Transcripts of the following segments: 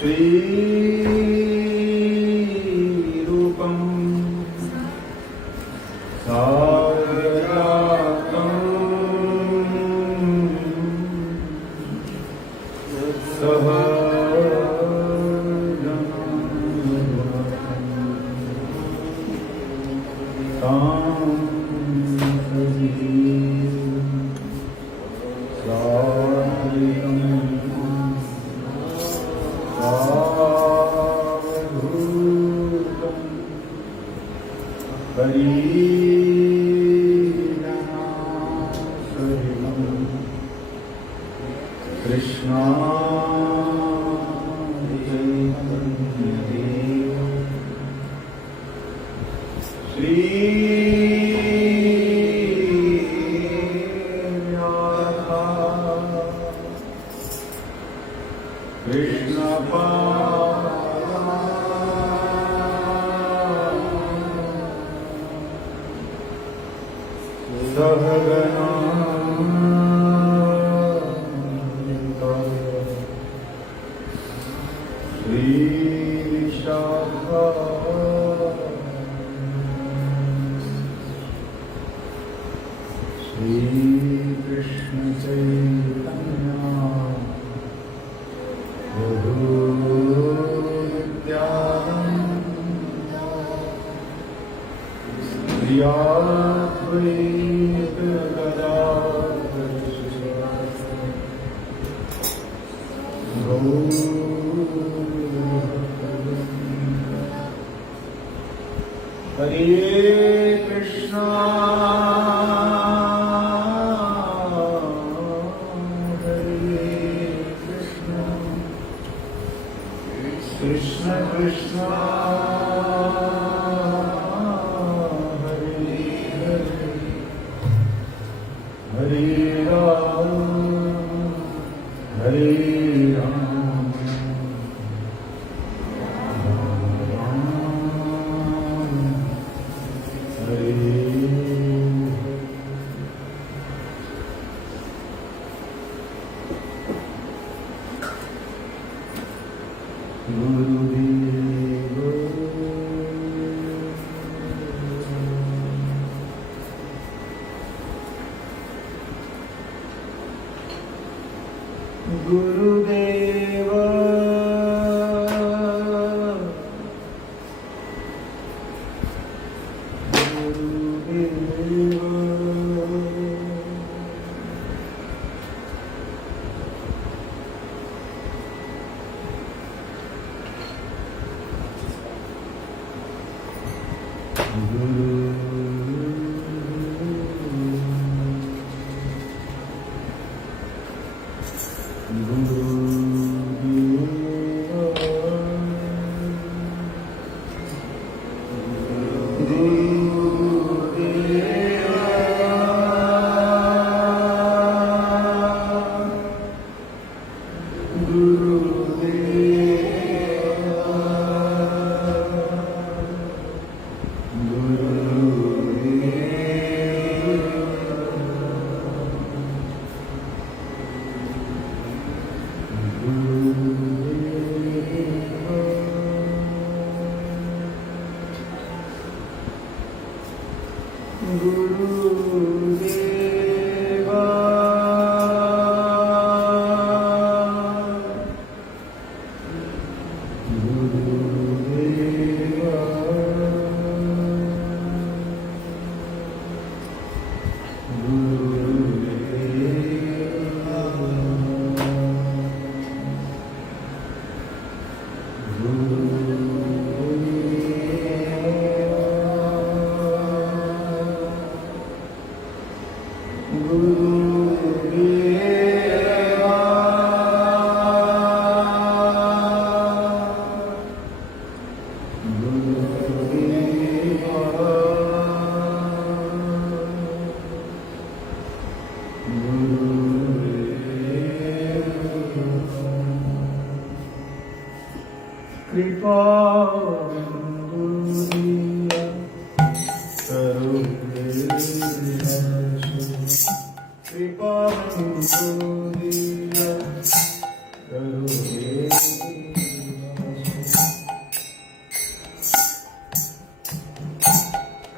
श्रीरूपं साग्रजातं कृष्णा श्री कृष्ण सहगना श्रीकृष्ण चैतन्य प्रभु नित्यानंद श्री अद्वैत गदाधर हरे कृष्णा कृष्ण कृष्ण हरे हरे हरे राम हरे राम राम हरे गुरुदेव गुरुदेव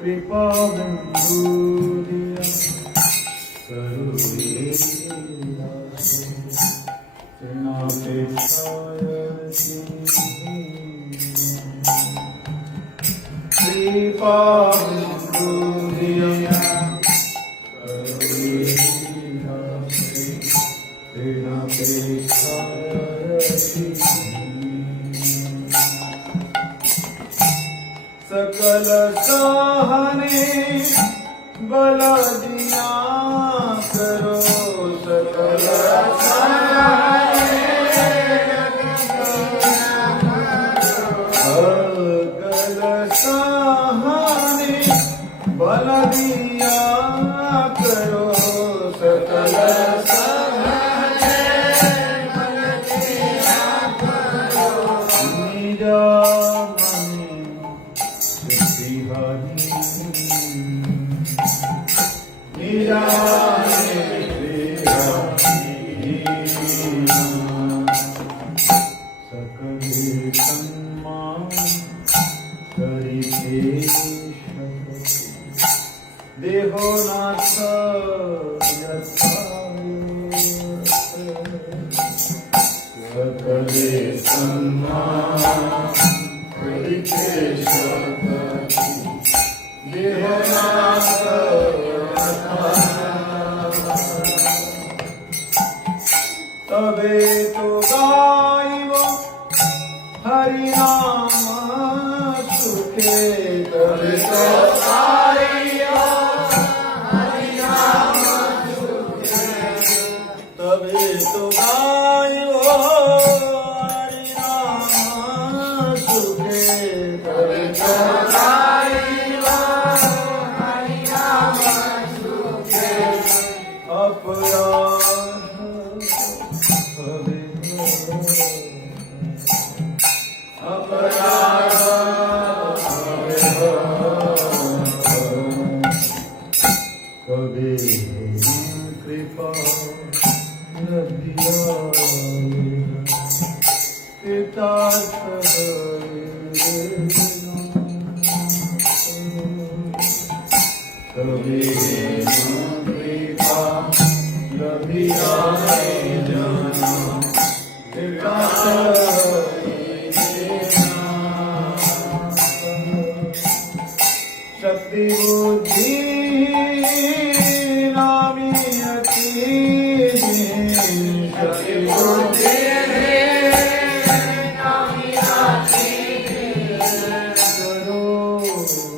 कृपा बिंदु दिया करुणे कृपा बिंदु दिया सकल सहने बल दिया करो सकल सकल सहने बल दिया करो सकल देहो नाथ सकले सम्मान करिते देहो नाथ तबे तो गाइबो हरि नाम सुखे तबे तो गाइबो हरि नाम सुखे तबे तो गाइबो हरि नाम सुखे तबे तो गाइबो हरि नाम सुखे अपराध कभी कृपा नदिया पिता कभी कृपा नदिया पिता शक्ति बुद्धि नामी अति शक्ति बुद्धि नामी अति करो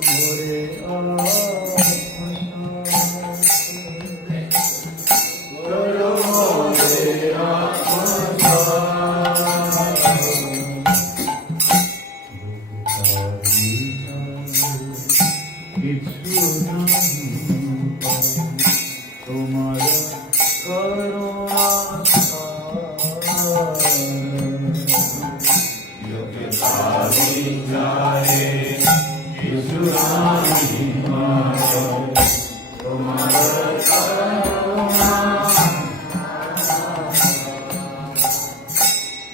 मोरे करो मोरे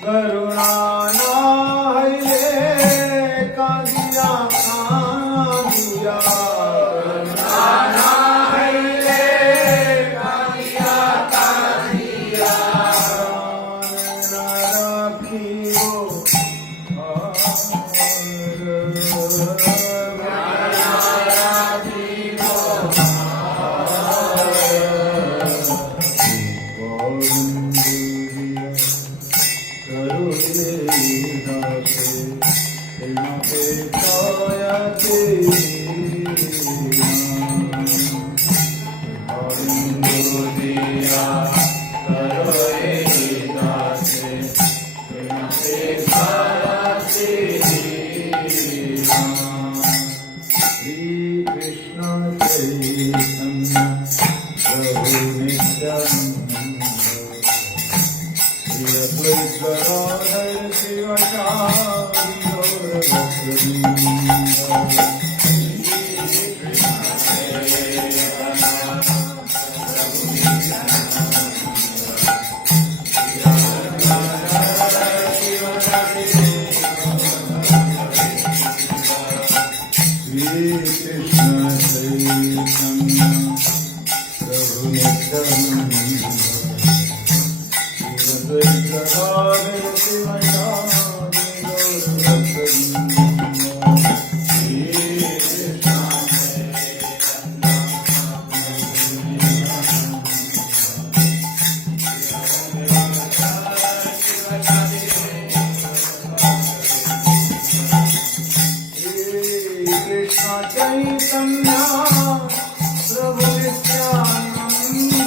करुणा नाहिले कांदिया कांदिया करुणा नाहिले कांदिया कांदिया राखियो Krishna चैतन्य प्रभु नित्यानंद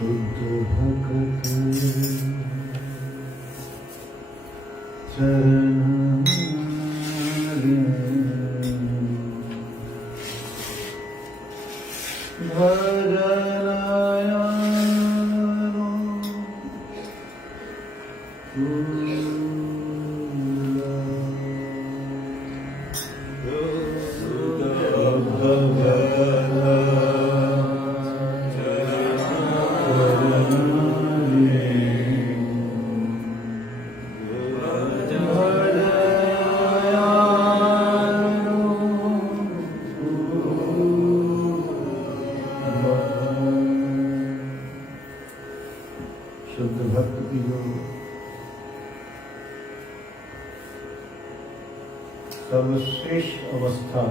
शुद्ध भगत चरण भजन शुद्ध भक्त की जो सर्वश्रेष्ठ अवस्था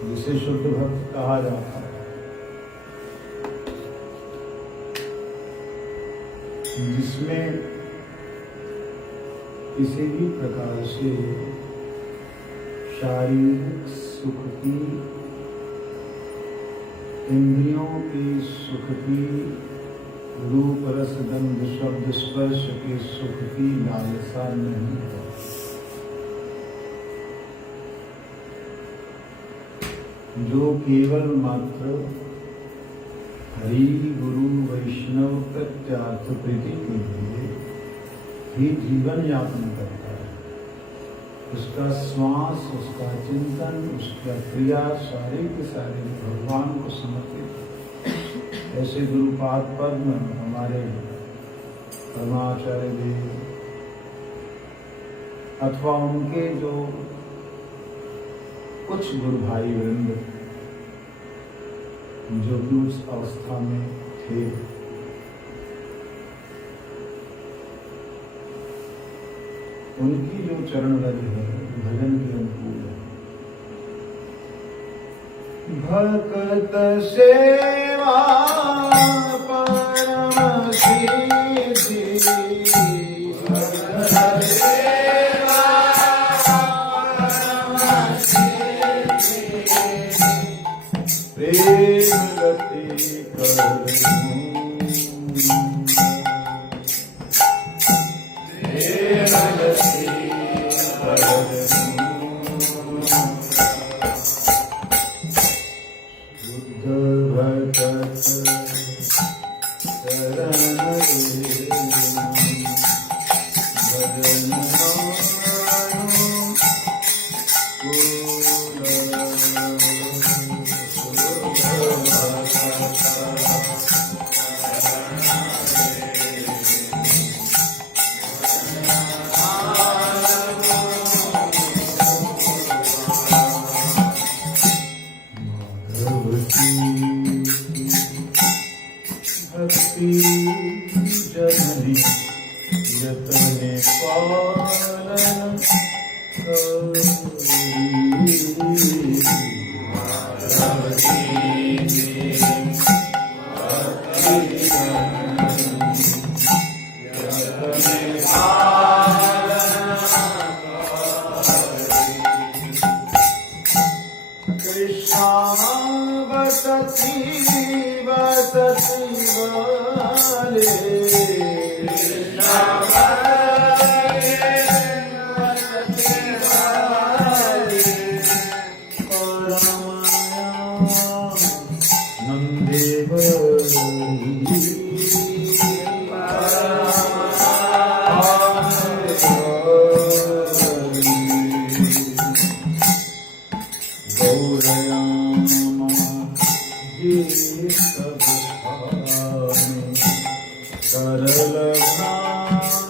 जिसे शुद्ध भक्त कहा जाता है, जिसमें किसी भी प्रकार से शारीरिक सुख की, इंद्रियों के सुख की, रूप रस गंध शब्द स्पर्श के सुख की लालसा नहीं है। जो केवल मात्र हरि गुरु वैष्णव प्रत्यार्थ प्रीति के लिए ही जीवन यापन करता है, उसका श्वास, उसका चिंतन, उसका क्रिया सारे के सारे भगवान को समर्पित। ऐसे गुरुपाद पद्म हमारे परमाचार्य देव अथवा उनके जो कुछ गुरु भाई वृंद जो भी उस अवस्था में थे, उनकी जो चरण रज है भजन के अनुकूल है। भक्त सेवा परम सिद्धि, भक्त सेवा परम सिद्धि, प्रेम गति करूं भक्ति जननी यतने पालन कृष्णा बसती बसती वाले, कृष्णा बसती वाले, परमाया नंदेव सरल ब्राह्मण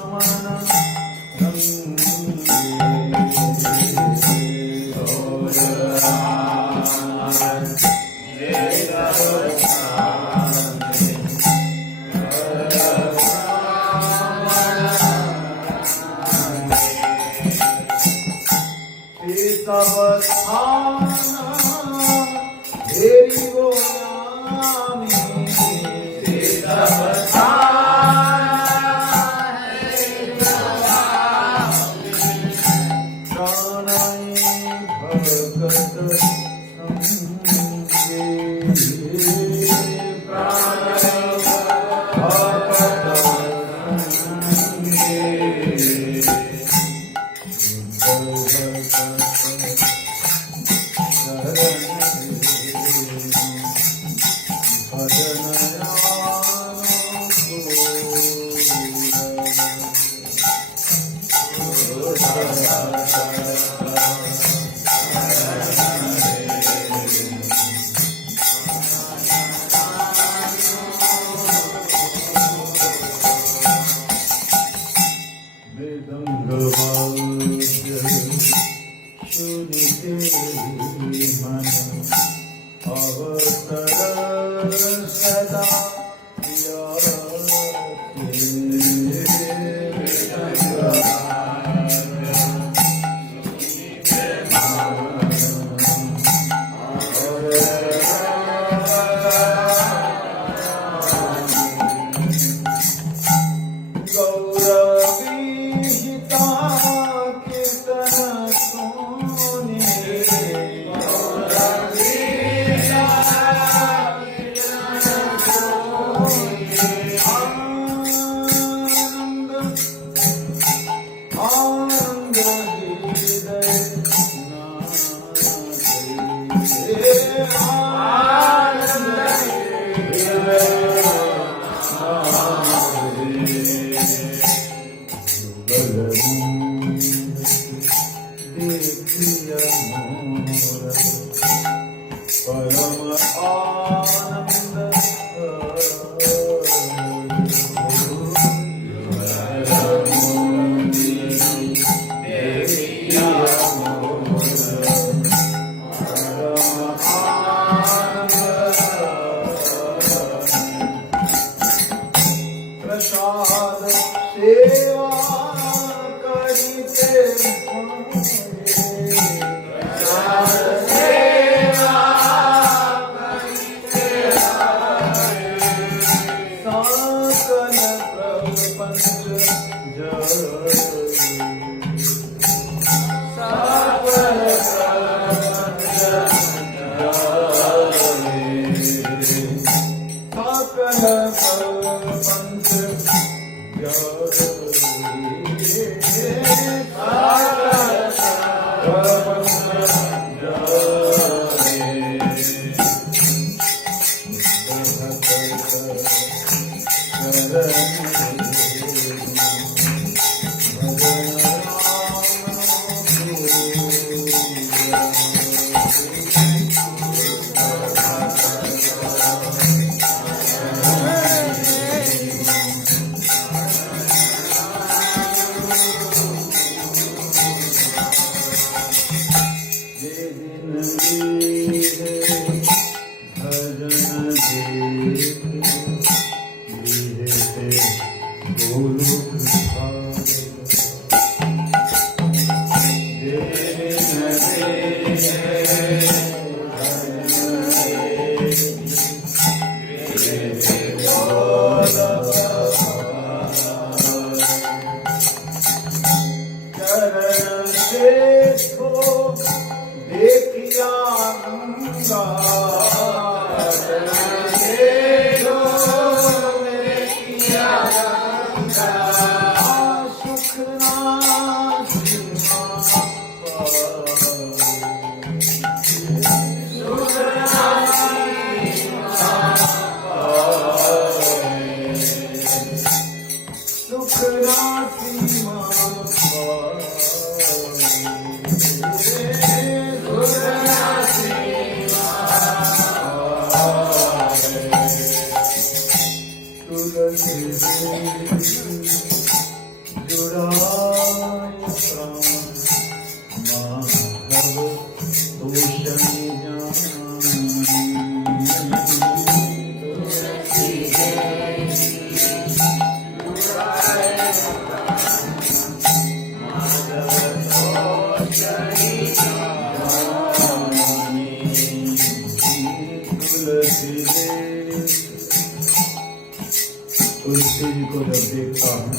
जी को जब देखता हूँ,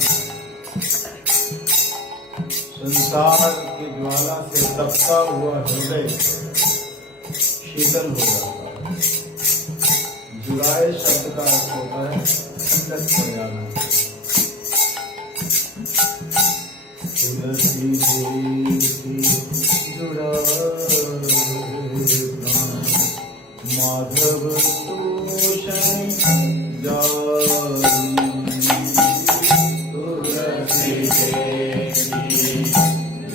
संसार की ज्वाला से तपता हुआ हृदय शीतल हो जाता है। जुड़ाए शब्द का अर्थ होता है ठंडक हो जाना। तुलसी माधव तोषण तुलसी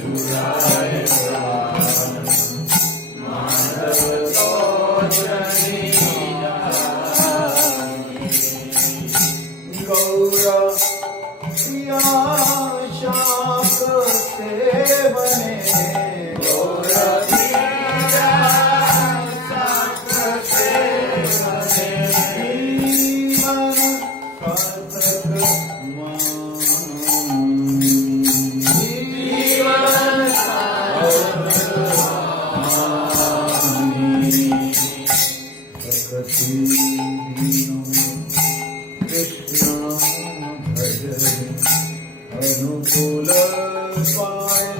जुड़ाए माधव गौरा प्रिया शाक से बने गौरा प्रिया शाक से बने जीवन सार्थक जीवन प्रकृति अनुकूल पाए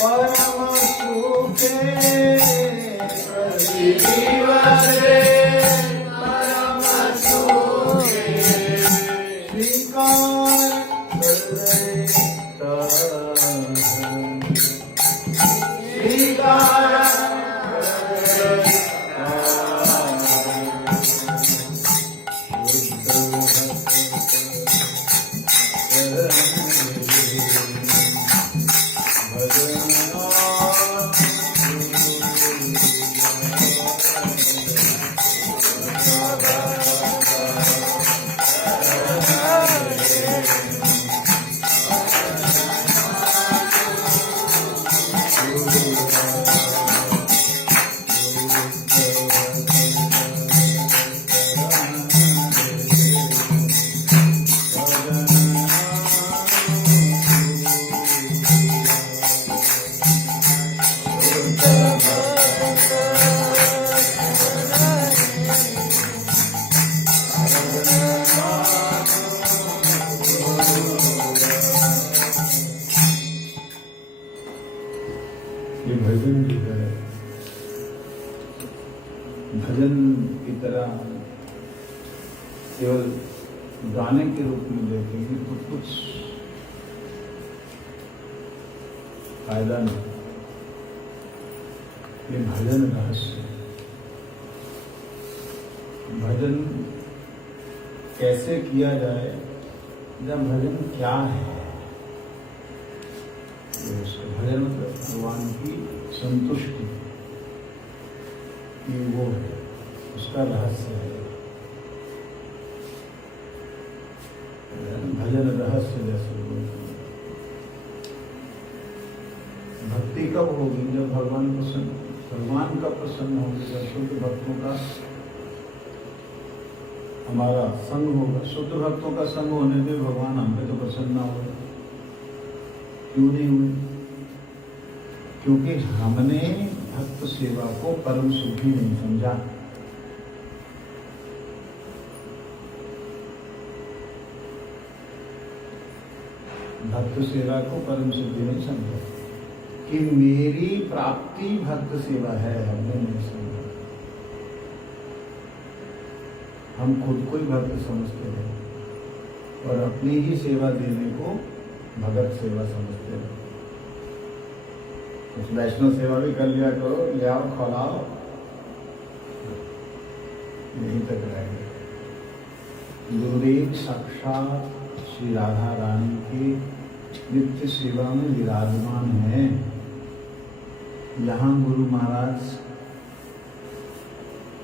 परम सुखे ये भजन की तरह केवल गाने के रूप में देखेंगे तो कुछ फायदा नहीं। ये भजन रहस्य, भजन कैसे किया जाए, जब भजन क्या है, भजन मतलब भगवान की संतुष्टि की वो है, उसका रहस्य है। भजन रहस्य जैसे बोलते हैं। भक्ति कब होगी? जब भगवान का प्रसन्न होगा, जब शुद्ध भक्तों का हमारा संग होगा। शुद्ध भक्तों का संग होने पे भगवान हम पे तो प्रसन्न होगा। क्यों नहीं हुए? क्योंकि हमने भक्त सेवा को परम सुखी नहीं समझा। भक्त सेवा को परम सिद्धि नहीं समझा कि मेरी प्राप्ति भक्त सेवा है, हमने नहीं समझा। हम खुद को ही भक्त समझते हैं और अपनी ही सेवा देने को भगत सेवा समझते हैं। कुछ वैष्णव सेवा भी कर लिया करो, ले आओ खिलाओ, यहीं तक रहेंगे। गुरुदेव साक्षात श्री राधा रानी की नित्य सेवा में विराजमान है। यहाँ गुरु महाराज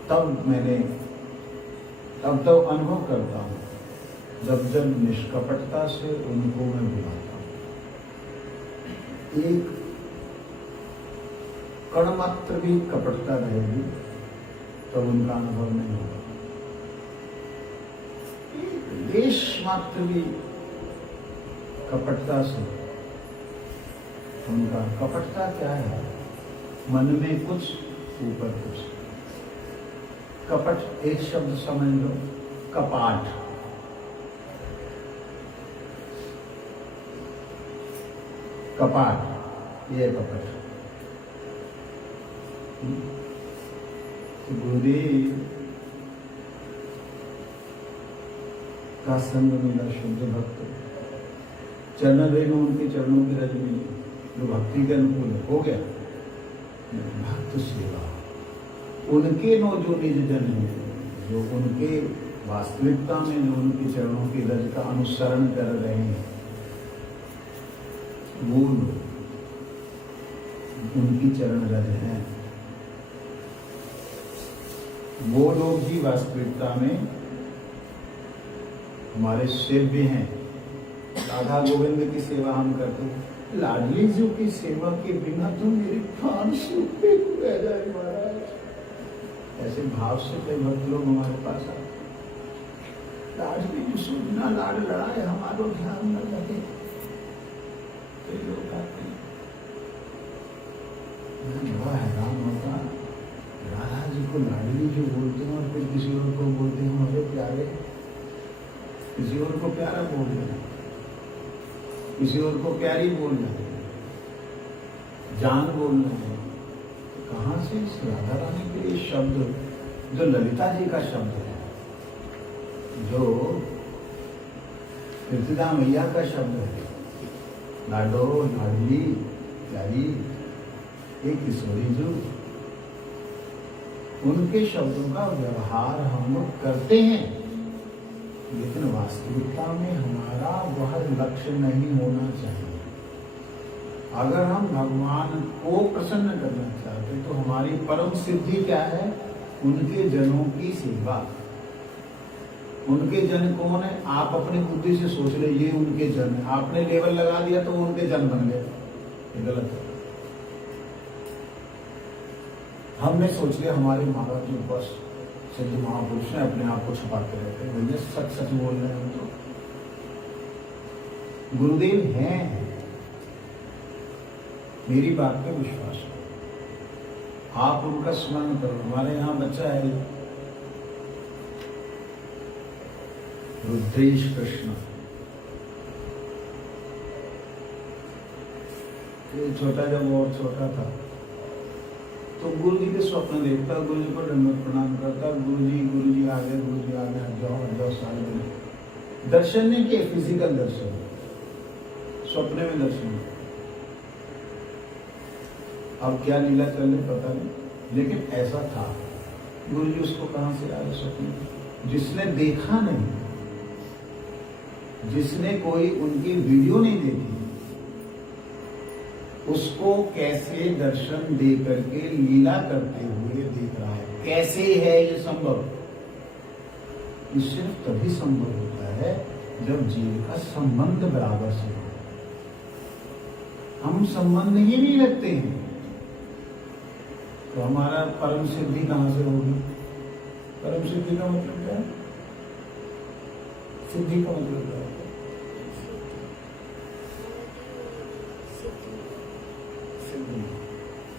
तब अनुभव करता हूँ जब निष्कपटता से उनको मैं बुलाता हूँ। एक कण मात्र भी कपटता रहेगी तो तब उनका अनुभव नहीं होगा। लेश मात्र भी कपटता से उनका, कपटता क्या है? मन में कुछ ऊपर कुछ। कपट एक शब्द समझ लो, कपाट। कपाट ये कपट। गुरुदेव का संग मिला शुद्ध भक्त, चरण रेणु उनके चरणों की रज मिली, जो भक्ति के अनुकूल हो गया। भक्त सेवा उनके नो जो निज जन है, जो उनके वास्तविकता में जो उनके चरणों की रज का अनुसरण कर रहे हैं, वो लोग उनकी चरण रज हैं। वो लोग ही वास्तविकता में हमारे सेव्य हैं। राधा गोविंद की सेवा हम करते हैं, लाडली जी की सेवा के बिना तो मेरे प्राण सूखे रह जाए महाराज। ऐसे भाव से कई भक्त लोग हमारे पास आए, लाडली जी से बिना लाड लड़ाए हमारो ध्यान न लगे। कई लोग आते हैं, मैं बड़ा हैरान होता, राधा जी को लाडली जी बोलते हैं और फिर किसी और को बोलते हैं हमारे प्यारे, किसी और को प्यारा बोल रहे हैं, किसी और को प्यारी बोल रहे हैं, जान बोल रहे हैं। तो कहाँ से इस राधा रानी के लिए शब्द, जो ललिता जी का शब्द है, जो कीर्तिदा मैया का शब्द है, लाडो लाडली प्यारी एक किशोरी जो, उनके शब्दों का व्यवहार हम लोग करते हैं, लेकिन वास्तविकता में हमारा वह लक्ष्य नहीं होना चाहिए। अगर हम भगवान को प्रसन्न करना चाहते हैं तो हमारी परम सिद्धि क्या है? उनके जनों की सेवा। उनके जन कौन है? आप अपनी बुद्धि से सोच ले, ये उनके जन है, आपने लेवल लगा दिया तो उनके जन बन गए, ये गलत है। हमने सोच लिया हमारे महाराज जी बस सिद्ध महापुरुष हैं, अपने आप को छुपाते रहते हैं, भैया सच सच बोल रहे हैं हम तो। गुरुदेव हैं, मेरी बात पे विश्वास करो, आप उनका स्मरण करो। हमारे यहाँ बच्चा है रुद्रेश कृष्ण, ये छोटा जब और छोटा था तो गुरु जी के स्वप्न देखता, गुरु जी को दंडवत प्रणाम करता, गुरु जी आ गए, गुरु जी आ गए, जाओ साल में। दर्शन नहीं किए, फिजिकल दर्शन, स्वप्न में दर्शन। अब क्या लीला चल रही पता नहीं, लेकिन ऐसा था। गुरु जी उसको कहां से आए स्वप्न? जिसने देखा नहीं, जिसने कोई उनकी वीडियो नहीं देखी, उसको कैसे दर्शन दे करके लीला करते हुए देख रहा है? कैसे है ये संभव? ये सिर्फ तभी संभव होता है जब जीव का संबंध बराबर से हो। हम संबंध ही नहीं रखते हैं तो हमारा परम सिद्धि कहां से होगी? परम सिद्धि का मतलब क्या है? सिद्धि का मतलब क्या है?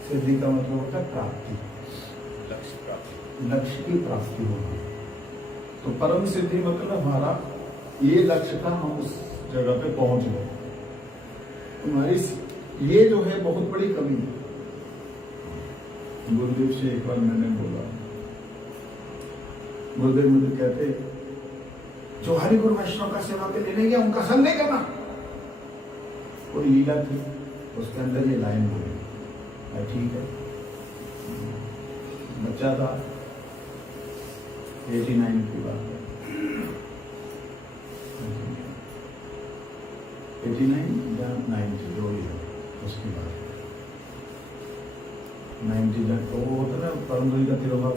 सिद्धि का मतलब होता है प्राप्ति, लक्ष्य की प्राप्ति होना। तो परम सिद्धि मतलब हमारा ये लक्ष्य था, हम उस जगह पे पहुंच गए। हमारी ये जो है बहुत बड़ी कमी है। गुरुदेव से एक बार मैंने बोला, गुरुदेव मुझे कहते, जो हरि गुरु वैष्णव का सेवा के लेने गया उनका संग नहीं करना। कोई लीला थी, उसके अंदर ये लाइन बोली, ठीक है। बच्चा था, 89 की बात है, 89 या 90 जो भी है उसकी बात। 90 तो वो होता ना परम गुरु का तिरुभाव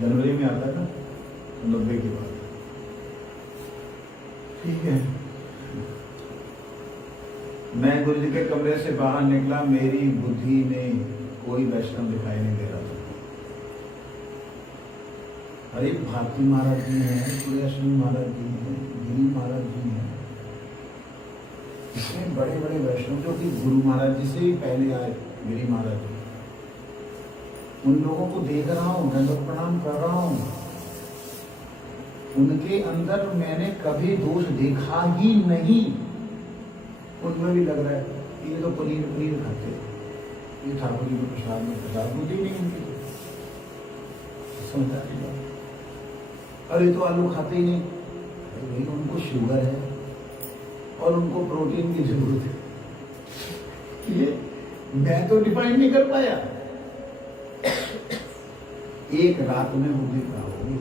जनवरी में आता है ना, 90 की बात। ठीक है, मैं गुरु जी के कमरे से बाहर निकला, मेरी बुद्धि में कोई वैष्णव दिखाई नहीं दे रहा था। अरे भारती महाराज जी हैं, सूर्याश्रमी महाराज जी हैं, गिरी महाराज जी हैं, इसमें बड़े बड़े वैष्णव जो कि गुरु महाराज जी से भी पहले आए, गिरी महाराज जी, उन लोगों को देख रहा हूँ, दंडवत प्रणाम कर रहा हूँ, उनके अंदर मैंने कभी दोष देखा ही नहीं। उनमें भी लग रहा है ये तो पनीर पनीर खाते, ये ठाकुर जी को प्रसाद में प्रसाद बुद्धि नहीं उनकी, समझा नहीं बात। अरे तो आलू खाते ही नहीं, अरे भाई उनको शुगर है और उनको प्रोटीन की जरूरत है, ये मैं तो डिफाइन नहीं कर पाया। एक रात में मुझे कहा होगी,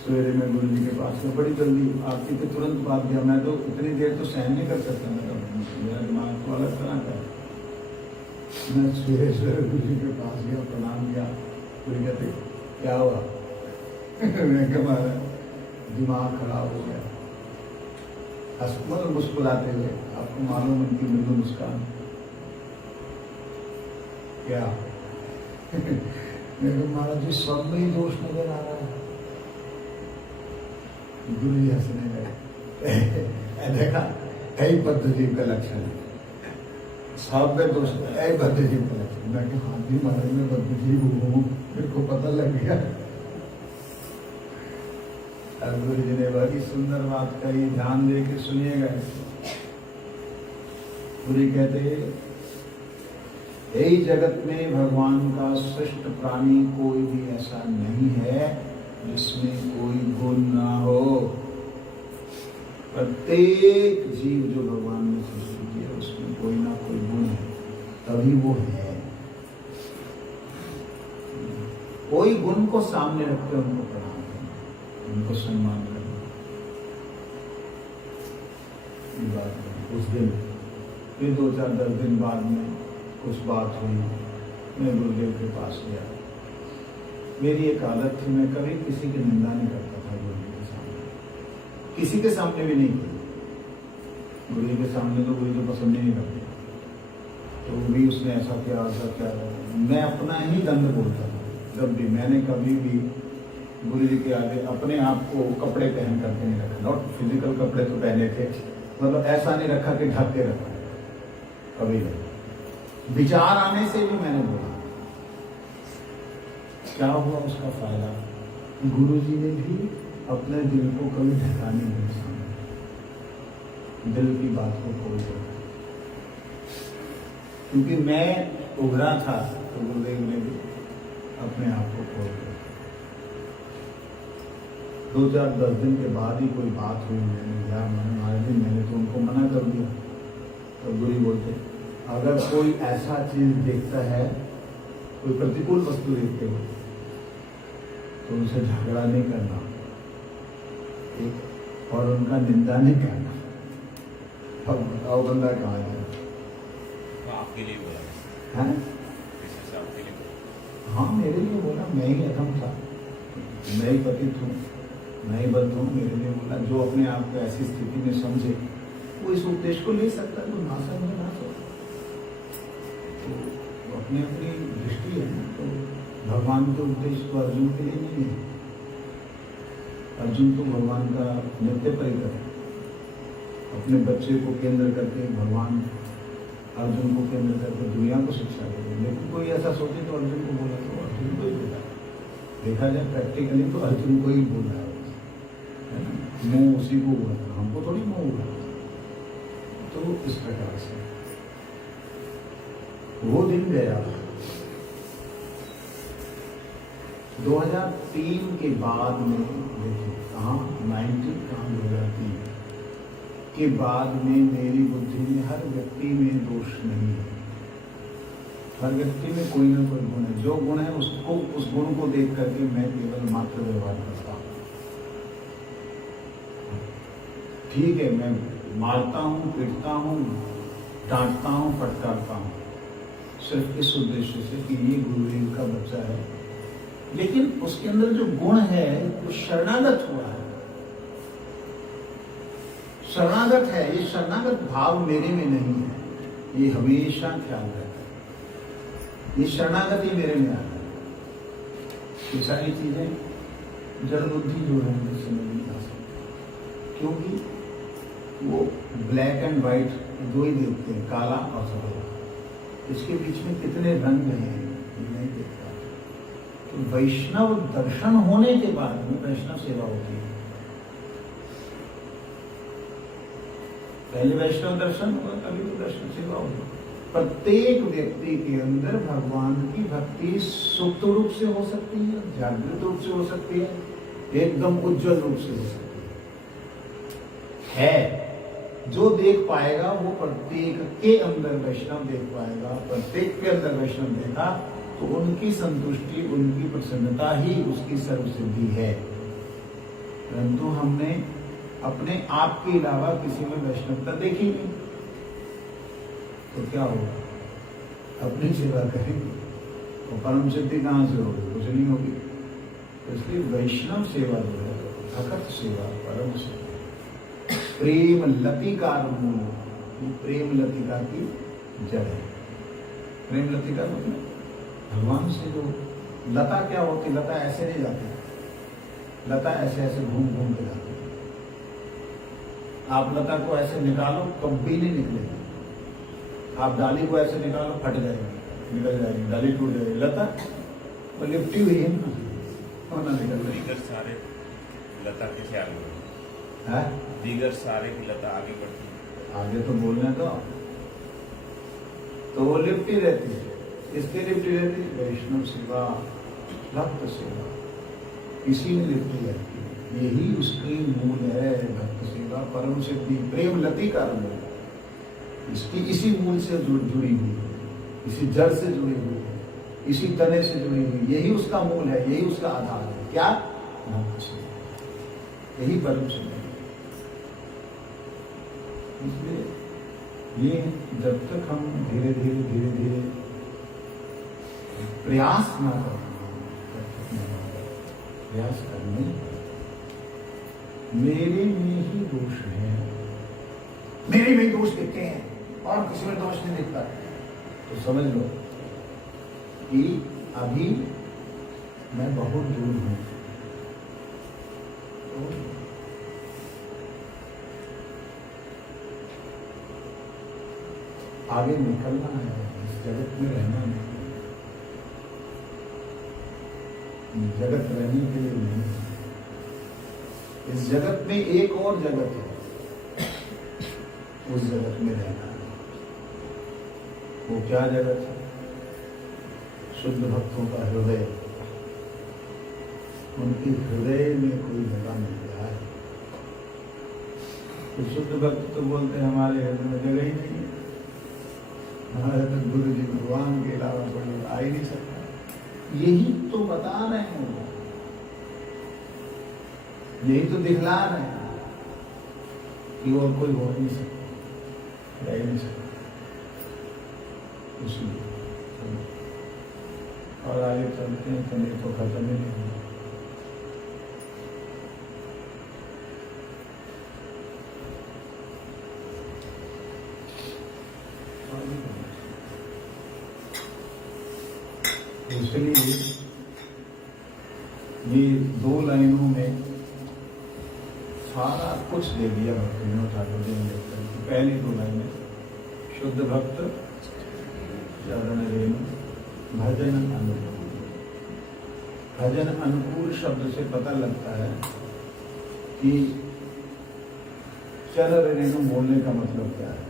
सवेरे में गुरु जी के पास में बड़ी जल्दी आरती के तुरंत बाद गया। मैं तो इतनी देर तो सहन नहीं कर सकता, मेरा दिमाग तो अलग तरह का है। मैं सवेरे सवेरे गुरु जी के पास गया, प्रणाम किया, गुरु कहते क्या हुआ? मैं कहा दिमाग खराब हो गया, मतलब मुस्कुराते हुए, आपको मालूम उनकी मृदु मुस्कान क्या। मेरे को महाराज जी सब में ही दोष नजर आ रहा है। गुरु जी हंसने लगे, देखा यही बद्धजीव का लक्षण है, सब में दोष यही बद्धजीव का लक्षण। मैं कि हाँ जी महाराज मैं बद्धजीव हूँ, मेरे को पता लग गया। गुरु जी ने बड़ी सुंदर बात कही, ध्यान दे के सुनिएगा। गुरु जी कहते यही जगत में भगवान का श्रेष्ठ प्राणी कोई भी ऐसा नहीं है जिसमें कोई गुण ना हो। प्रत्येक जीव जो भगवान ने सृष्टि की है उसमें कोई ना कोई गुण है, तभी वो है। कोई गुण को सामने रखते उनको प्रणाम करना, उनको सम्मान करना। ये बात उस दिन फिर 2-4-10 दिन बाद में कुछ बात हुई, मैं गुरुदेव के पास गया। मेरी एक आदत थी, मैं कभी किसी की निंदा नहीं करता था गुरुदेव के सामने, किसी के सामने भी नहीं की। गुरुदेव के सामने तो गुरु को पसंद नहीं करते, तो भी उसने ऐसा किया ऐसा किया, मैं अपना ही दंड बोलता था। जब भी मैंने कभी भी गुरु जी के आगे अपने आप को कपड़े पहन करके नहीं रखा, नॉट फिजिकल कपड़े तो पहने थे, मतलब ऐसा नहीं रखा कि ढक के रखा, कभी नहीं। विचार आने से भी मैंने बोला, क्या हुआ उसका फायदा? गुरु जी ने भी अपने दिल को कभी ढका नहीं सामने, दिल की बात को खोल दिया। क्योंकि मैं उभरा था तो गुरुदेव ने भी अपने आप को खोल दिया। 2-4-10 दिन के बाद ही कोई बात हुई, मैंने कहा महाराज जी मैंने तो उनको मना कर दिया। तो गुरु बोलते अगर कोई ऐसा चीज देखता है, कोई प्रतिकूल वस्तु देखते हो तो उनसे झगड़ा नहीं करना, एक, और उनका निंदा नहीं करना। अब बताओ बंदा कहाँ है? आपके लिए बोला है? आपके लिए बोला। हाँ मेरे लिए बोला, मैं ही अधम था, मैं ही पतित हूँ, मैं ही बद्ध हूँ, मेरे लिए बोला। जो अपने आप को ऐसी स्थिति में समझे वो इस उपदेश को ले सकता है, तो ना समझे ना समझे, तो अपनी अपनी दृष्टि है। तो भगवान के उपदेश तो अर्जुन के लिए नहीं है, अर्जुन तो भगवान का नित्य परिकर है। अपने बच्चे को केंद्र करके भगवान अर्जुन को केंद्र करके दुनिया को शिक्षा दे। लेकिन कोई ऐसा सोचे तो अर्जुन को बोला तो अर्जुन को ही बोला, देखा जाए प्रैक्टिकली तो अर्जुन को ही बोल रहा है ना, मुंह उसी को हुआ था, हमको थोड़ी मुंह हुआ। तो इस प्रकार से वो दिन गया। 2003 के बाद में देखिए कहाँ 90 कहाँ 2003 के बाद में मेरी बुद्धि में हर व्यक्ति में दोष नहीं है, हर व्यक्ति में कोई ना कोई गुण है। जो गुण है उसको, उस गुण को देख करके मैं केवल मात्र व्यवहार करता हूँ। ठीक है, मैं मारता हूँ, पीटता हूँ, डांटता हूँ, फटकारता हूँ, सिर्फ इस उद्देश्य से कि ये गुरुदेव का बच्चा है। लेकिन उसके अंदर जो गुण है वो शरणागत हुआ है, शरणागत है। ये शरणागत भाव मेरे में नहीं है, ये हमेशा ख्याल रखता है। ये शरणागति मेरे में आता है। ये सारी चीजें जड़ बुद्धि जो है उससे नहीं आ सकती, क्योंकि वो ब्लैक एंड व्हाइट दो ही देखते हैं, काला और सफेद। इसके बीच में कितने रंग हैं ये नहीं देखता। तो वैष्णव दर्शन होने के बाद में वैष्णव सेवा होती है। पहले वैष्णव दर्शन होगा तभी तो वैष्णव सेवा होगी। प्रत्येक व्यक्ति के अंदर भगवान की भक्ति सुप्त रूप से हो सकती है, जागृत रूप से हो सकती है, एकदम उज्जवल रूप से हो सकती है। जो देख पाएगा वो प्रत्येक के अंदर वैष्णव देख पाएगा। प्रत्येक के अंदर वैष्णव देखा तो उनकी संतुष्टि, उनकी प्रसन्नता ही उसकी सर्वसिद्धि है। परंतु हमने अपने आप के अलावा किसी में वैष्णवता देखी नहीं, तो क्या होगा? अपनी सेवा करेंगे और परम सिद्धि कहां से होगी? कुछ नहीं होगी। तो इसलिए वैष्णव सेवा जो है, भगत सेवा, परम सेवा, प्रेम लतिका मूल, ये प्रेम लतिका की जड़ है। प्रेम लतिका मतलब भगवान से जो लता क्या होती? लता ऐसे नहीं जाती, लता ऐसे ऐसे घूम घूम के जाती है। आप लता को ऐसे निकालो कभी नहीं निकलेगी। आप डाली को ऐसे निकालो फट जाएगी, निकल जाएगी, डाली टूट जाएगी। लता वो लिपटी हुई है ना, और ना निकल रही। दीगर सारे लता कैसे आगे बढ़ती है? दीगर सारे की लता आगे बढ़ती आगे तो बोलने दो, तो वो लिपटी रहती है। इसके लिपटी रहती है वैष्णव सेवा, भक्त सेवा, इसी में लिपटी रहती है। यही उसकी मूल है, भक्त सेवा, परम सिद्धि, प्रेम लतिका मूल। इसकी इसी मूल से जुड़ी हुई, इसी जड़ से जुड़ी हुई, इसी तने से जुड़ी हुई, यही उसका मूल है, यही उसका आधार है। क्या? भक्त सेवा, यही परम सिद्धि। इसलिए ये जब तक हम धीरे धीरे धीरे धीरे प्रयास न करें, प्रयास करने मेरे में ही दोष है, मेरे में दोष दिखते हैं और किसी में दोष नहीं दिखता, तो समझ लो कि अभी मैं बहुत दूर हूं। तो आगे निकलना है, इस जगत में रहना नहीं, जगत रहने के लिए नहीं। इस जगत में एक और जगत है, उस जगत में रहना है। वो क्या जगत है? शुद्ध भक्तों का हृदय। उनके हृदय में कोई जगह मिल जाए तो शुद्ध भक्त तो बोलते हैं हमारे हृदय में जगह ही नहीं है, हमारे तक गुरु जी भगवान के अलावा कोई आ ही नहीं सकता। यही तो बता रहे हैं, यही तो दिखला रहे हैं कि और कोई हो नहीं सकता, रह नहीं सकता। इसलिए और आगे चलते हैं तो नहीं तो खत्म ही नहीं होगा। इसलिए ये दो लाइनों में सारा कुछ दे दिया भक्तिविनोद ठाकुर जी ने। पहली दो लाइनें शुद्ध भक्त चरण रेणु भजन अनुकूल। भजन अनुकूल शब्द से पता लगता है कि चरण रेणु बोलने का मतलब क्या है।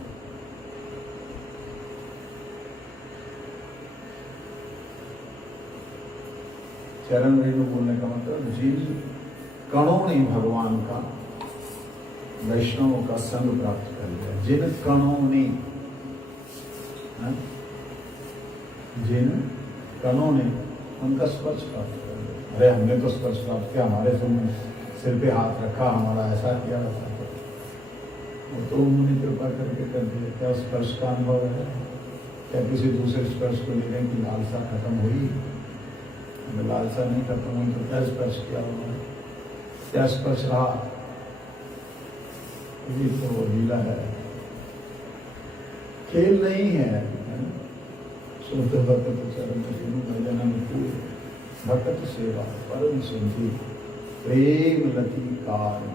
चरण रेणु बोलने का मतलब जिन कणों ने भगवान का, वैष्णवों का संग प्राप्त कर लिया, जिन कणों ने, जिन कणों ने उनका स्पर्श प्राप्त कर लिया। अरे हमने तो स्पर्श प्राप्त किया, हमारे सिर पे हाथ रखा, हमारा ऐसा किया, वैसा किया, वो तो उन्होंने कृपा करके कर दिया। क्या स्पर्श का अनुभव है? क्या किसी दूसरे स्पर्श को लेने की लालसा खत्म हुई? लालसा नहीं खत्म हुई तो क्या स्पर्श किया उन्होंने? क्या स्पर्श रहा? ये तो लीला है, खेल नहीं है। शुद्ध भक्त चरण रेणु भजन अनुकूल। भक्त सेवा परम सिद्धि प्रेम लती car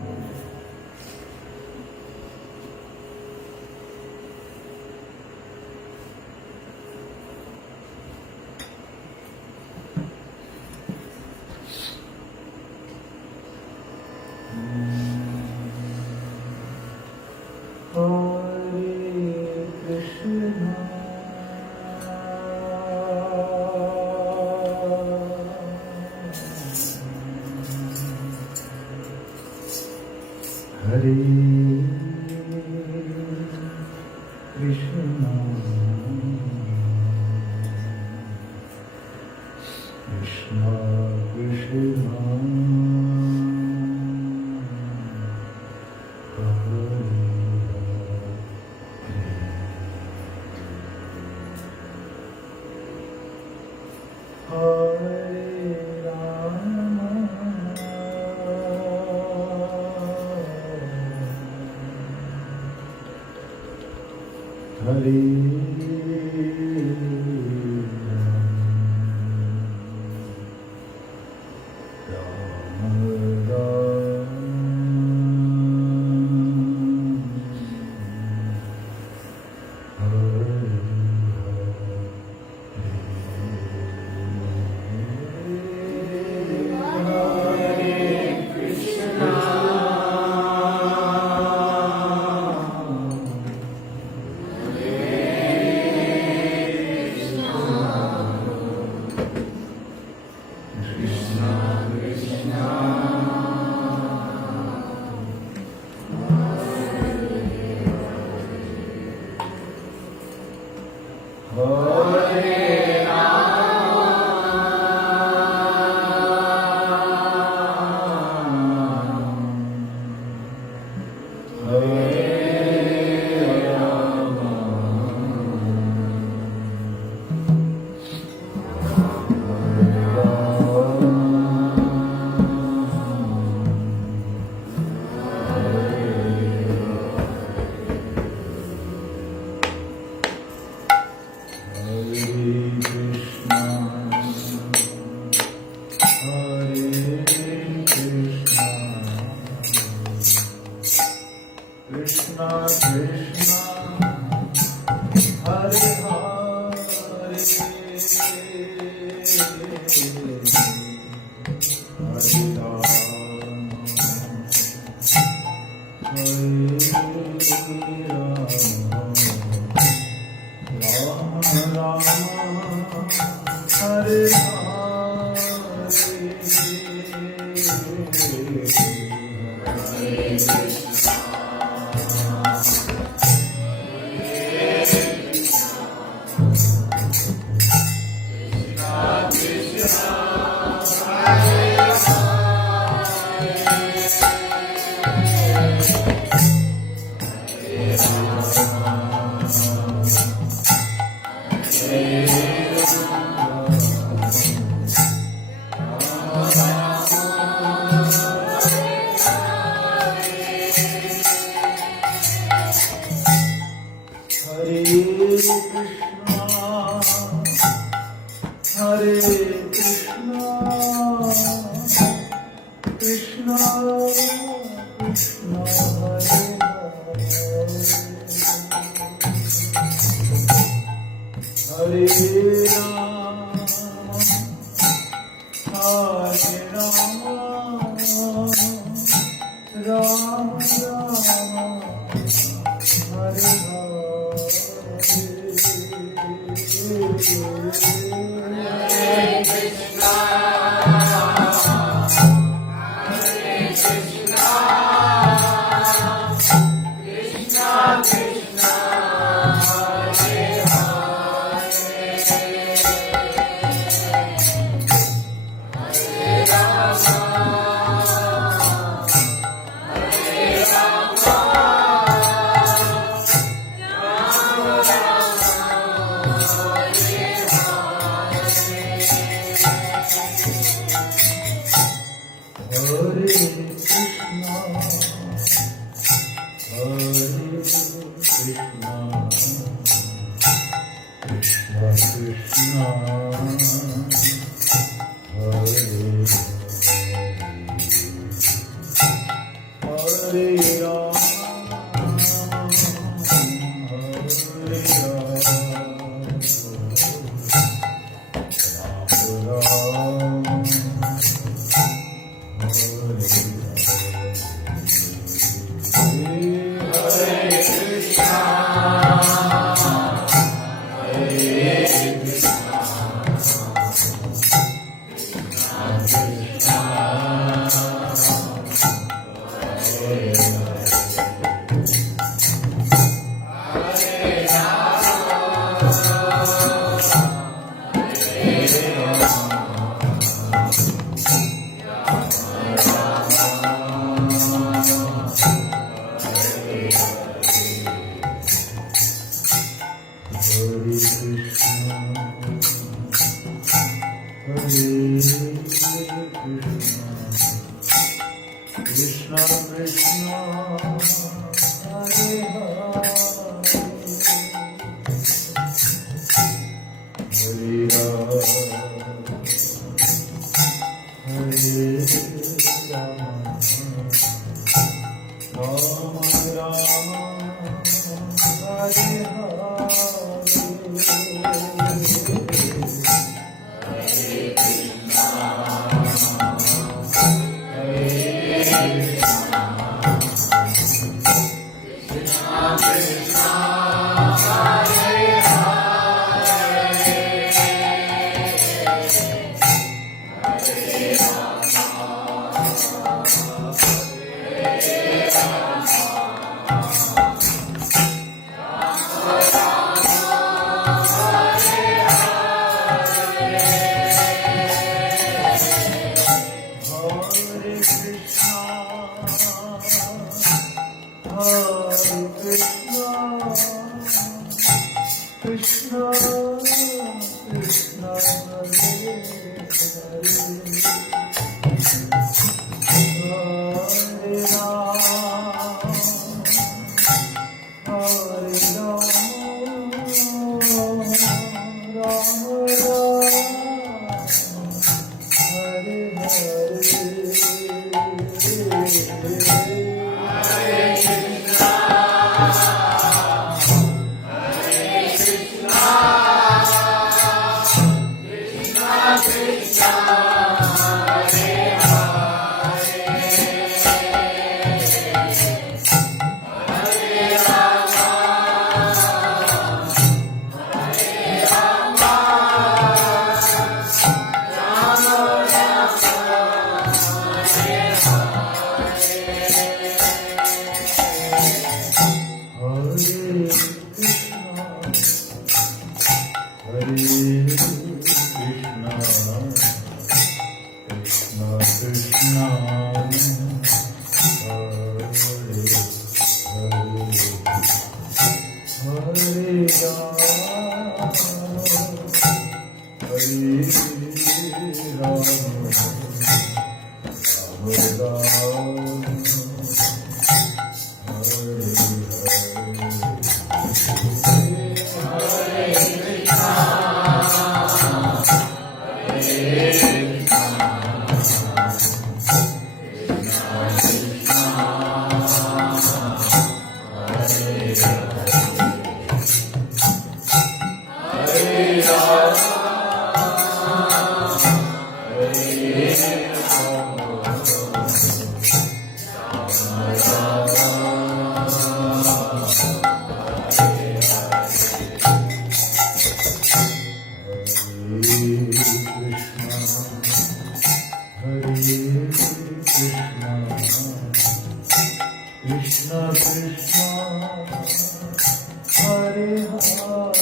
Hare Krishna Krishna Krishna Hare Krishna Krishna Krishna Hare Hare Hare Rama Hare Rama Rama Rama Hare Krishna Krishna Hare Hare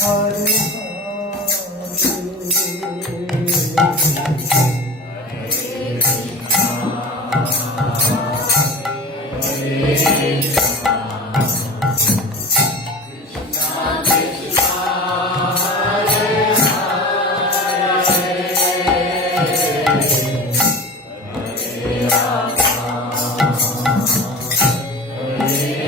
Hare Hare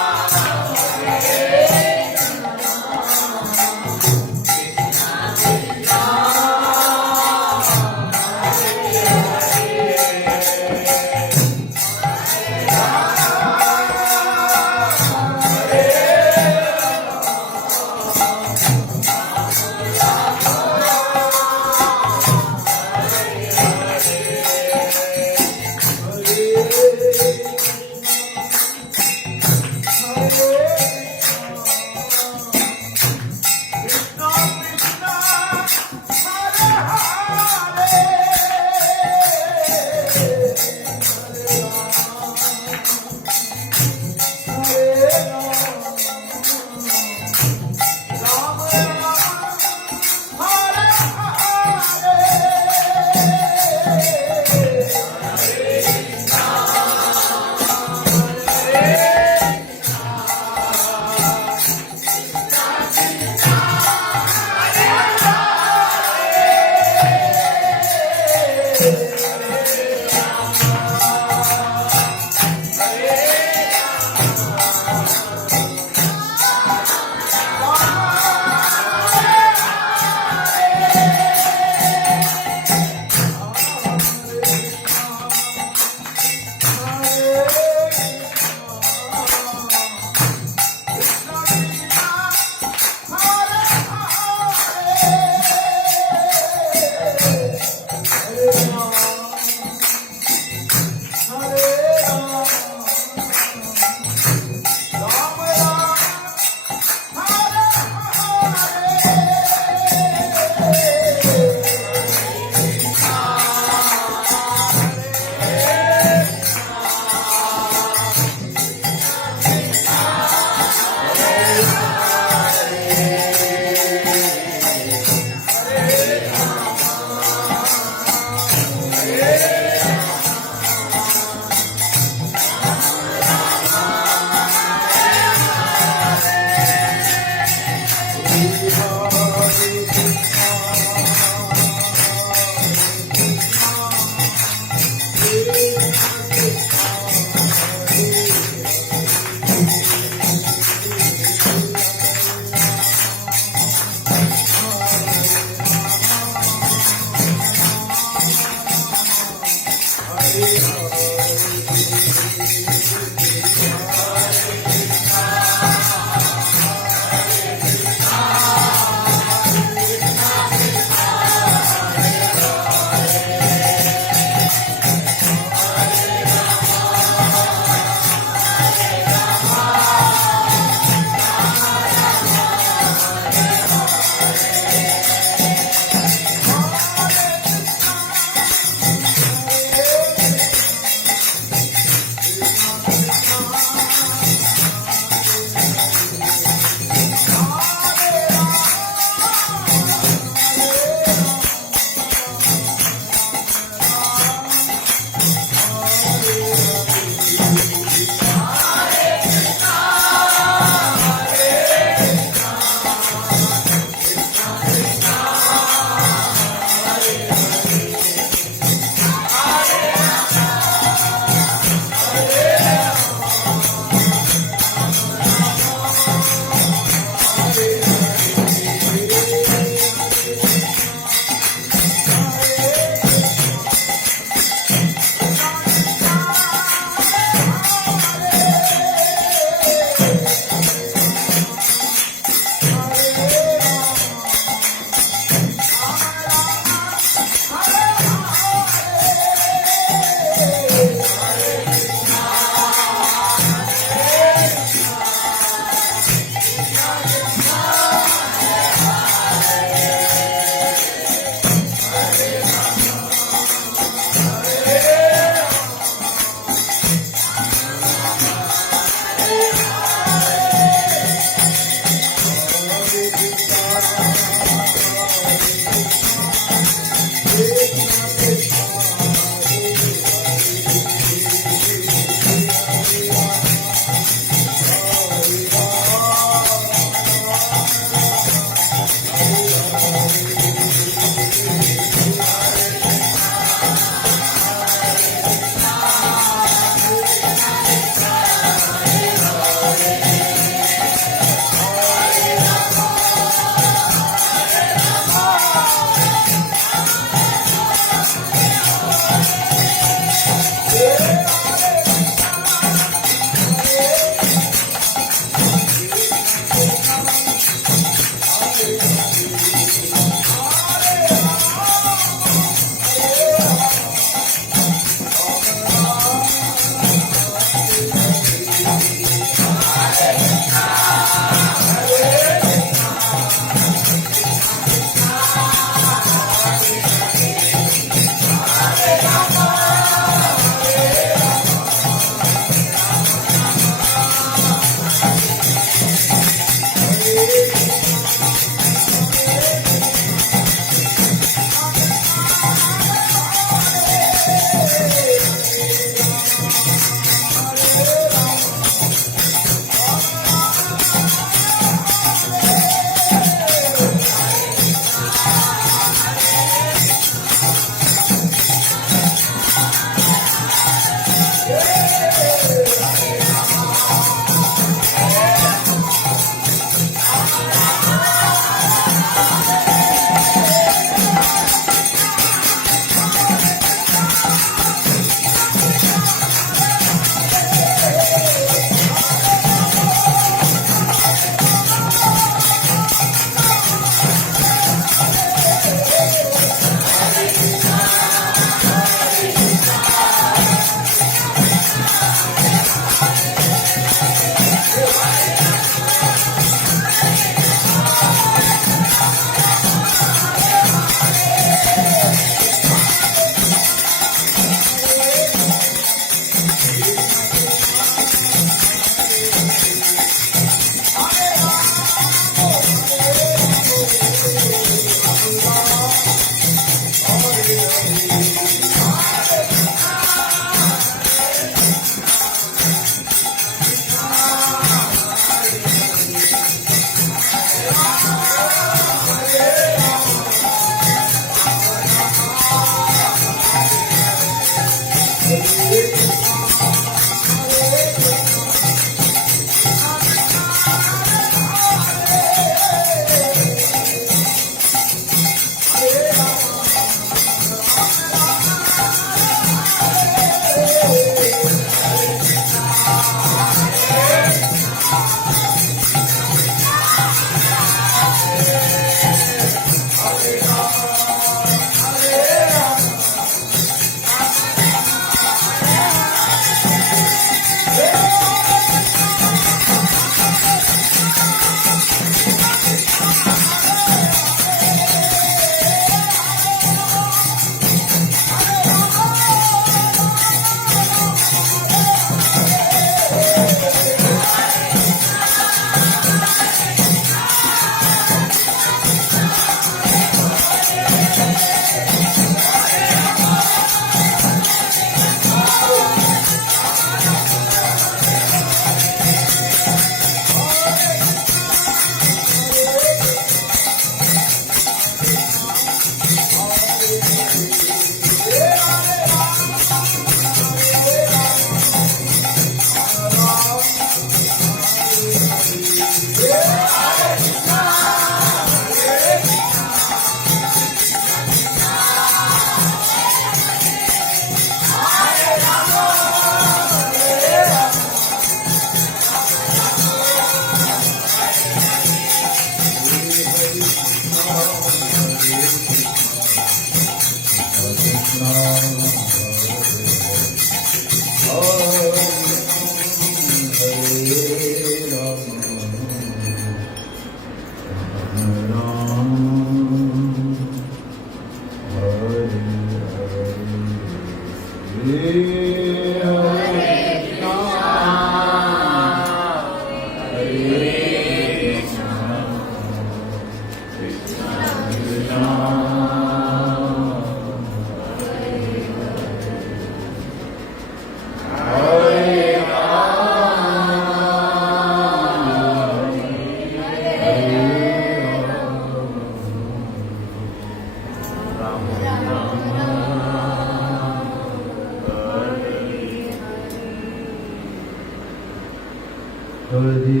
Hare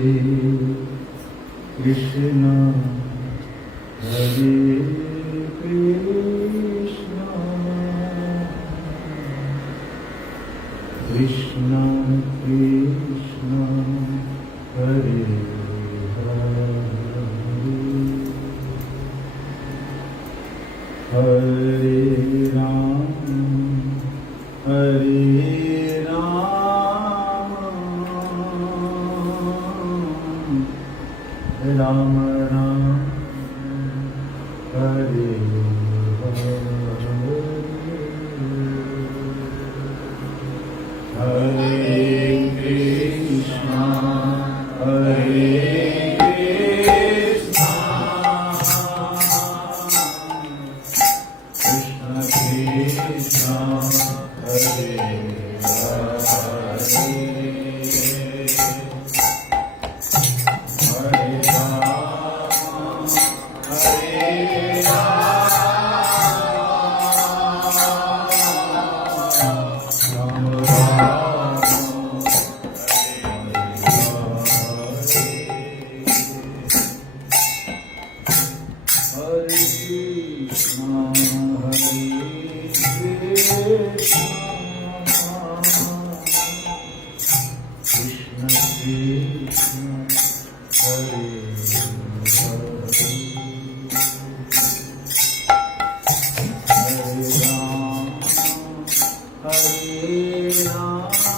Krishna, Hare Krishna, Krishna Krishna, Hare Hare, Hare Ram, Hare Ram Ram, Hare Hare, Hare Krishna, Hare Krishna, Krishna Krishna, Hare Hare Ram,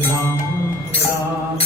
Ram Ram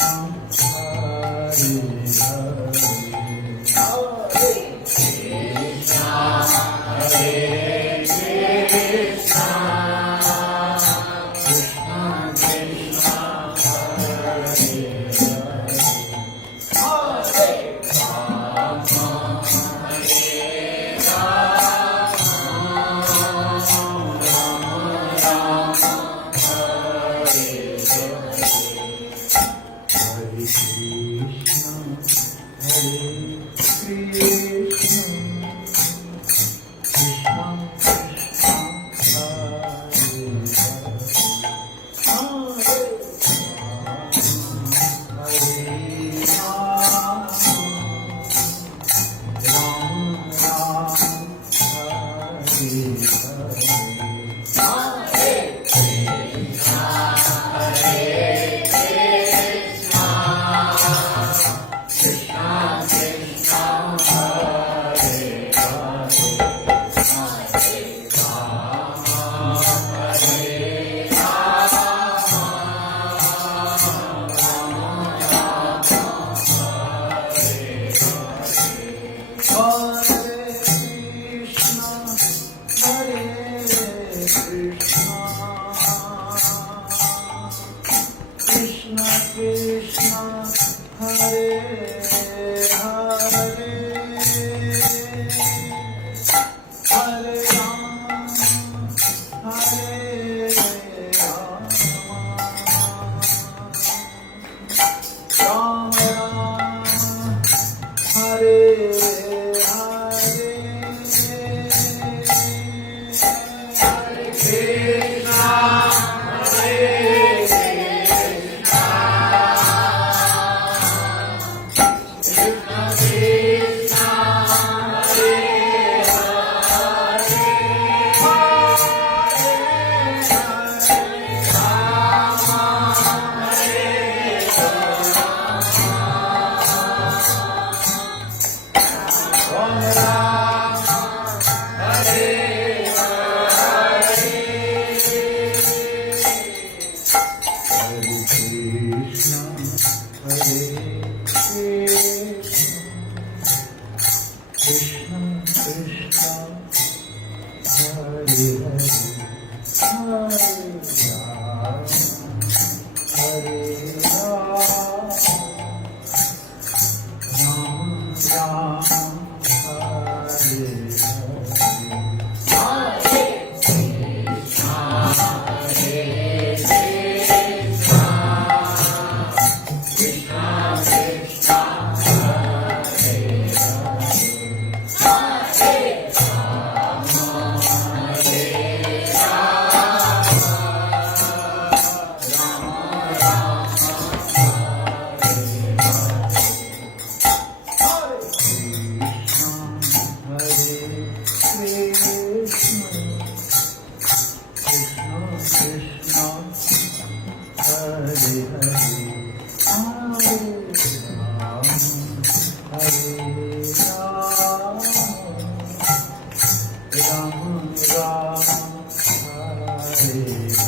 Hare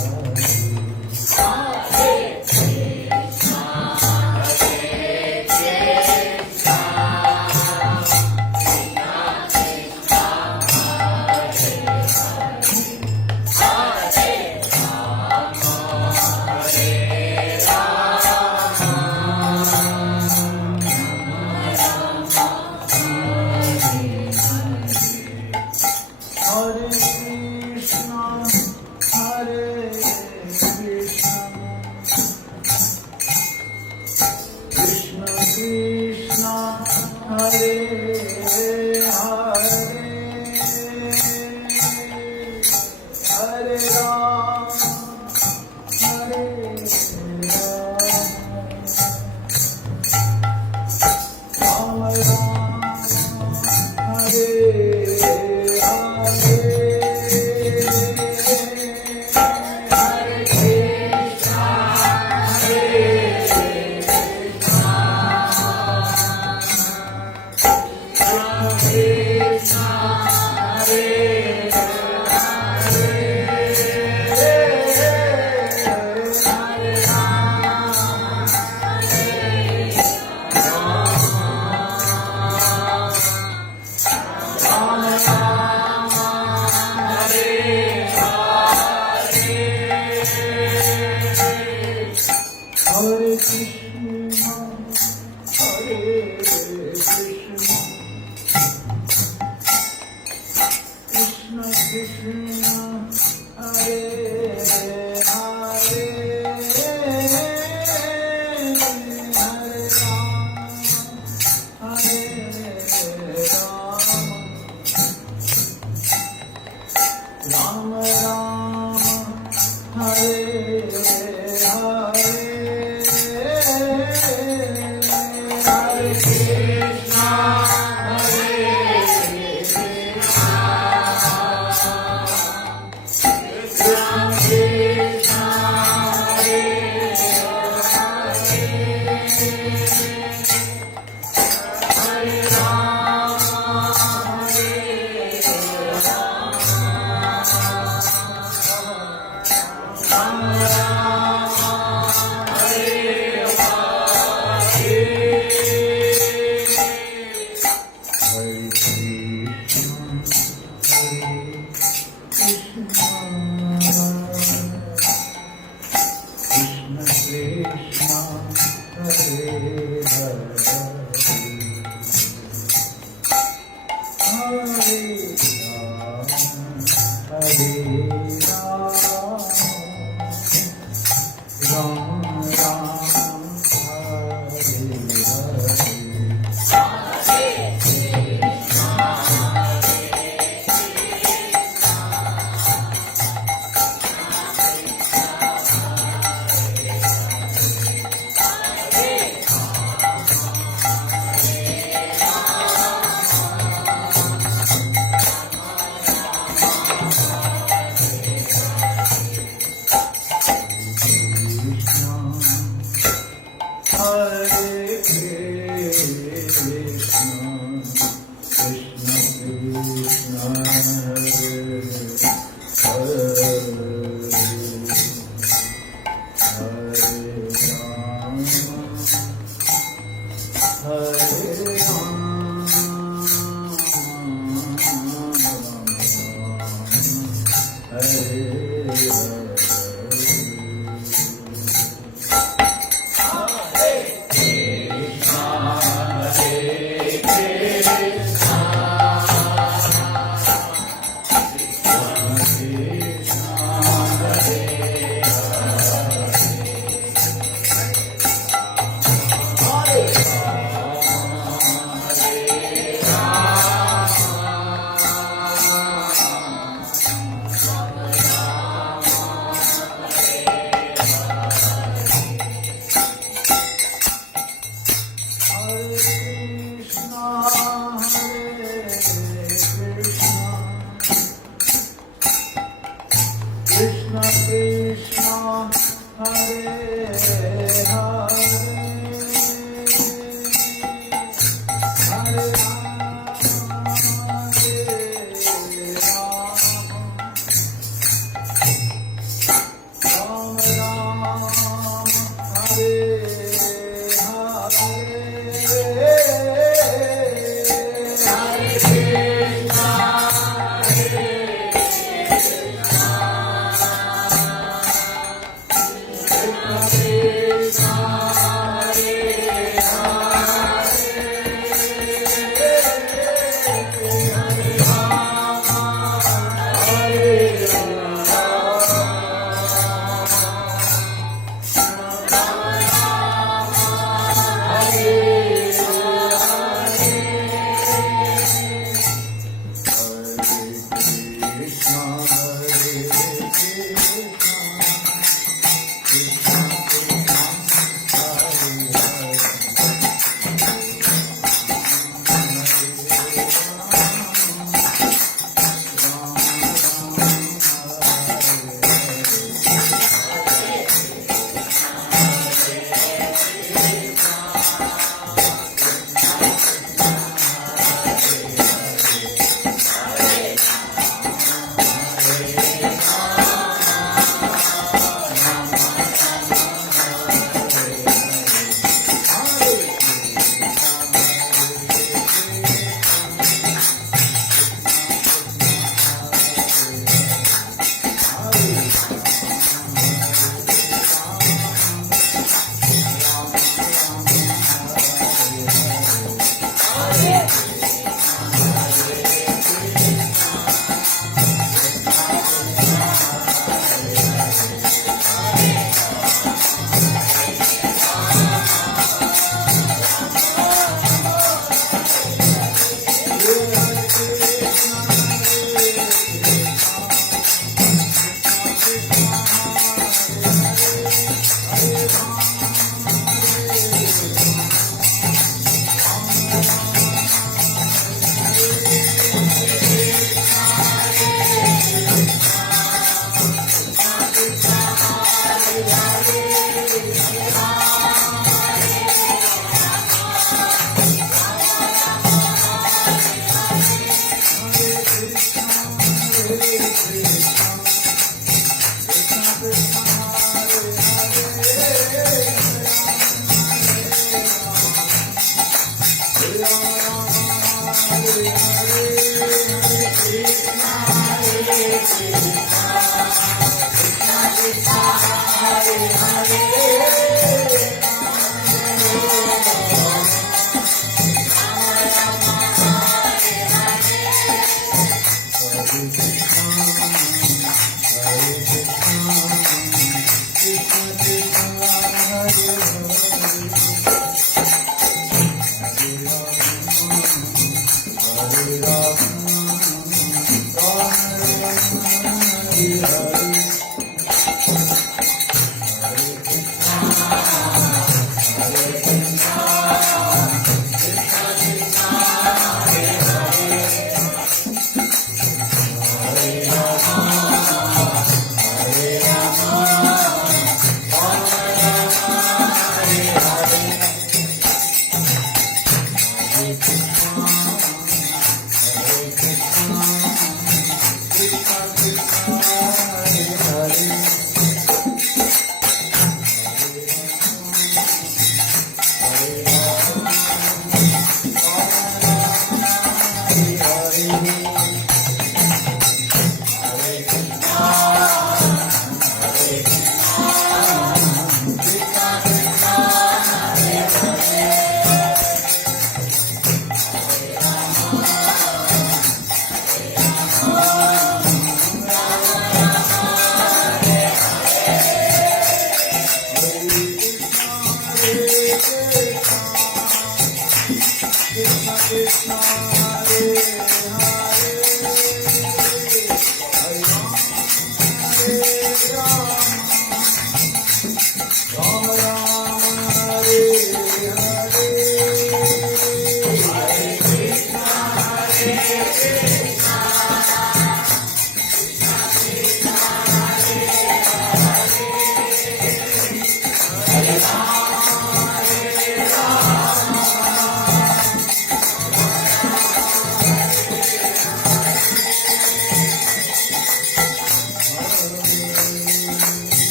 Hare Krishna, Hare Krishna, Krishna Krishna, Hare Hare, Hare Ram, Hare Ram, Ram Ram, Hare Hare Krishna, Hare Krishna, Krishna Krishna, Hare Hare, Hare Ram, Ram Ram, Hare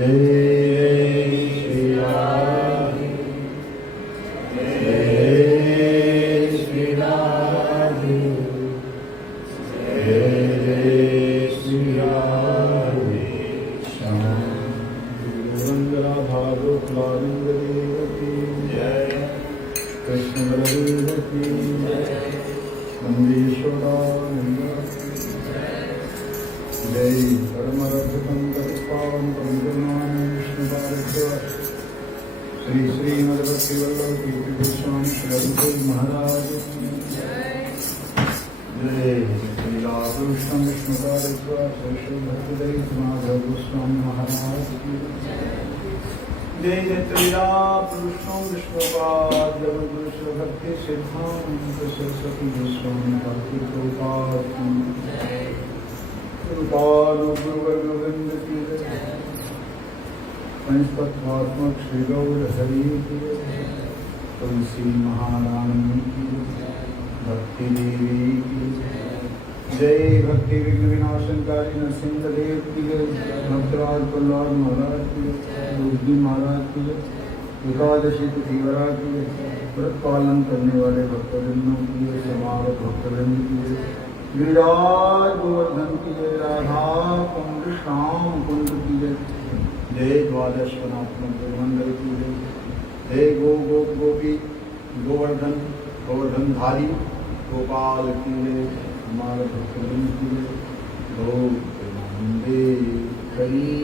जय श्री राधे जय श्री राधे जय श्री राधे श्याम गंगा भागवत लालिंग देवती जय कृष्ण बलदेव की जय वंदे यशोदानंद जय परमरघुतम पावन परम विष्णु श्री श्रीमद्भक्ति वल्लभ कीर्ति गोस्वामी श्री रघुदेव महाराज की जय श्री राधाकृष्ण विष्णु श्री भक्तिदेव माधव गोस्वामी महाराज की जय जय त्रिया पुरुषों विष्णुपाद जगद्गुरु श्री भक्ति सिद्धांत सरस्वती गोस्वामी भक्ति प्रभुपाद की गोविंद की पंचतत्वात्मक श्री गौर हरि की तुलसी महारानी की भक्ति देवी की जय भक्ति विघ्न विनाशनकारी नरसिंह देव की भक्तराज प्रहलाद महाराज की योगी महाराज की एकादशी तिथिवरा की व्रत पालन करने वाले भक्तवृंदों की समागत भक्तवृंद की गिरिराज गोवर्धन की जय राधा कुंड श्याम कुंड की जय जय द्वादश वनात्मक मंदिर की जय जय गो गो गोपी गोवर्धन गोवर्धनधारी गोपाल की जय हमारे भक्तवृंद की जय गो वंदे हरि